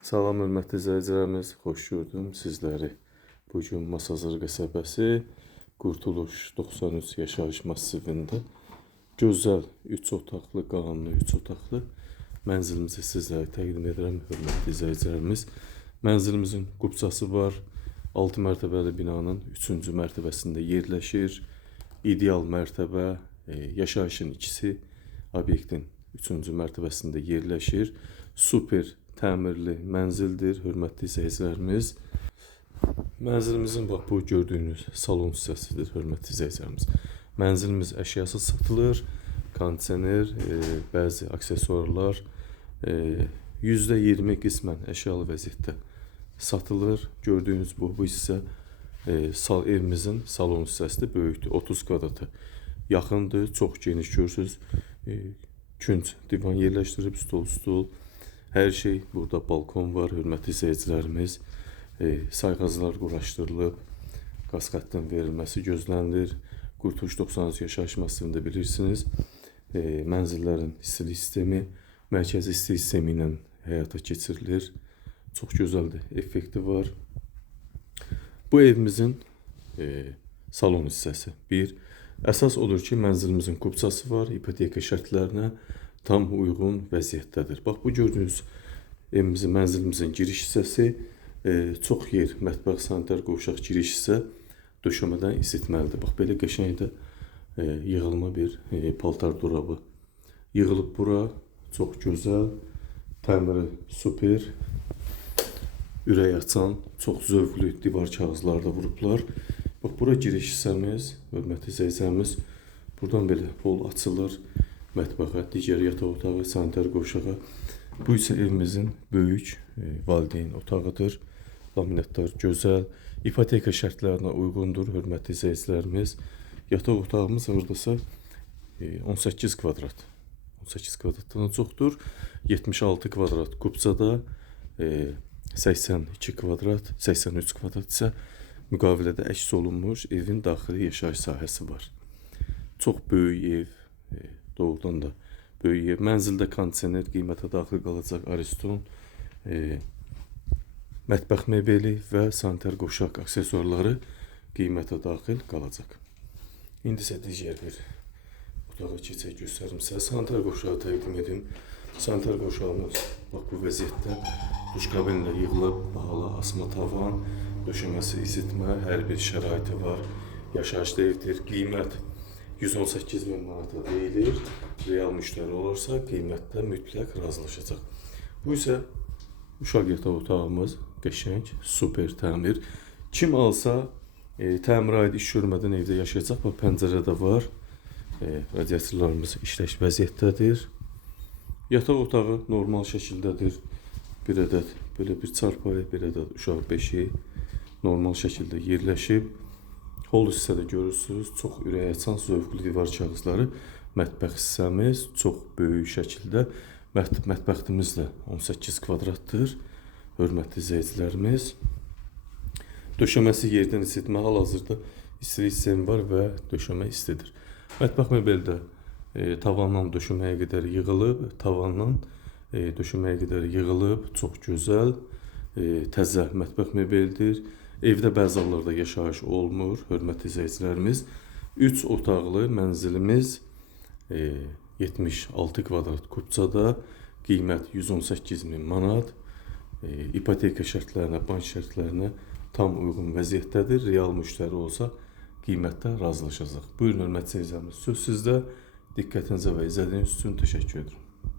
Salam hörmətli izləyicilərimiz, xoş gördüm sizləri. Bugün Masazır qəsəbəsi Qurtuluş 93 yaşayış massivində gözəl 3 otaqlı, qanunlu 3 otaqlı mənzilimizi sizlərə təqdim edirəm hörmətli izləyicilərimiz. Mənzilimizin qubçası var. 6 mərtəbəli binanın 3-cü mərtəbəsində yerləşir. İdeal mərtəbə, yaşayışın ikisi obyektin 3-cü mərtəbəsində yerləşir. Super təmirli mənzildir, hörmətli izləyicilərimiz. Mənzilimizin bax bu gördüyünüz salon hissəsidir, hörmətli izləyicilərimiz. Mənzilimiz əşyası satılır, kondisioner, bəzi aksesuarlar %20 qismən əşyalı vəziyyətdə satılır. Gördüyünüz bu hissə evimizin salon hissəsidir, böyükdür, 30 kvadrata yaxındır, çox geniş görürsünüz. Künc divan yerləşdirib, stol. Hər şey, burada balkon var, hörmətli izləyicilərimiz. Sayğaclar quraşdırılıb, qaz xəttinin verilməsi gözlənilir. Qurtuluş 93 yaşayış massivində bilirsiniz, mənzillərin istilik sistemi, mərkəzi istilik sistemi ilə həyata keçirilir. Çox gözəldir, effekti var. Bu evimizin salon hissəsi. Əsas odur ki, mənzilimizin qubçası var, ipoteka şərtlərinə tam uyğun vəziyyətdədir. Bax, bu gördüyünüz evimizin, mənzilimizin giriş hissəsi, çox yer, mətbəx, sanitar qovşaq giriş hissə döşəmədən isitməlidir. Bax, belə qəşəng də yığılma bir paltar dolabı yığılıb bura. Çox gözəl, təmiri super, ürək açan, çox zövqlü divar kağızları da vurublar. Bax, bura giriş hissəmiz, hörmətli izləyicilərimiz. Buradan belə hol açılır. Mətbəxə, digər yataq otağı, sanitar qovşağa. Bu isə evimizin böyük valideyn otağıdır. Laminatlar gözəl, ipoteka şərtlərinə uyğundur, hörmətli izləyicilərimiz. Yataq otağımız hardasa 18 kvadrat. 18 kvadratdan çoxdur. 76 kvadrat qubçada, 82 kvadrat, 83 kvadrat isə müqavilədə əks olunmuş evin daxili yaşayış sahəsi var. Çox böyük ev, doğrudan da böyük ev. Mənzildə kondisioner, qiymətə daxil qalacaq Ariston, mətbəx mebeli və sanitar qovşaq aksesuarları qiymətə daxil qalacaq. İndi isə digər bir otağa keçək, göstərim sizə. Sanitar qovşağı təqdim edim. Sanitar qovşağımız bax bu vəziyyətdə duş kabinlə yığılıb, bahalı asma tavan, döşəməsi, isitmə, hər bir şəraiti var. Yaşayışlı evdir. Qiymət 118.000 manata deyilir. Real müştəri olarsa qiymətdə mütləq razılaşacaq. Bu isə uşaq yataq otağımız, qəşəng, super təmir. Kim alsa təmirə aid iş görmədən evdə yaşayacaq. Bax, pəncərə də var. Radiatorlarımız işləş vəziyyətdədir. Yataq otağı normal şəkildədir. Bir ədəd belə bir çarpayı, bir ədəd uşaq beşiyi normal şəkildə yerləşib. Hol hissədə görürsünüz, çox ürək açan, zövqlü divar kağızları. Mətbəx hissəmiz çox böyük şəkildə. Mətbəximiz də 18 kvadratdır, hörmətli izləyicilərimiz. Döşəməsi yerdən isitmə, hal-hazırda istilik sistemi var və döşəmə istidir. Mətbəx mebeli də tavandan döşəməyə qədər yığılıb, çox gözəl, təzə mətbəx mebelidir. Evdə bəzi hallarda yaşayış olmur, hörmətli izləyicilərimiz. 3 otaqlı mənzilimiz 76 kvadrat qubçada, qiymət 118.000 manat. İpoteka şərtlərinə, bank şərtlərinə tam uyğun vəziyyətdədir. Real müştəri olsa qiymətdə razılaşacaq. Buyurun hörmətli izləyicilərimiz, söz sizdə. Diqqətinizə və izlədiyiniz üçün təşəkkür edirəm.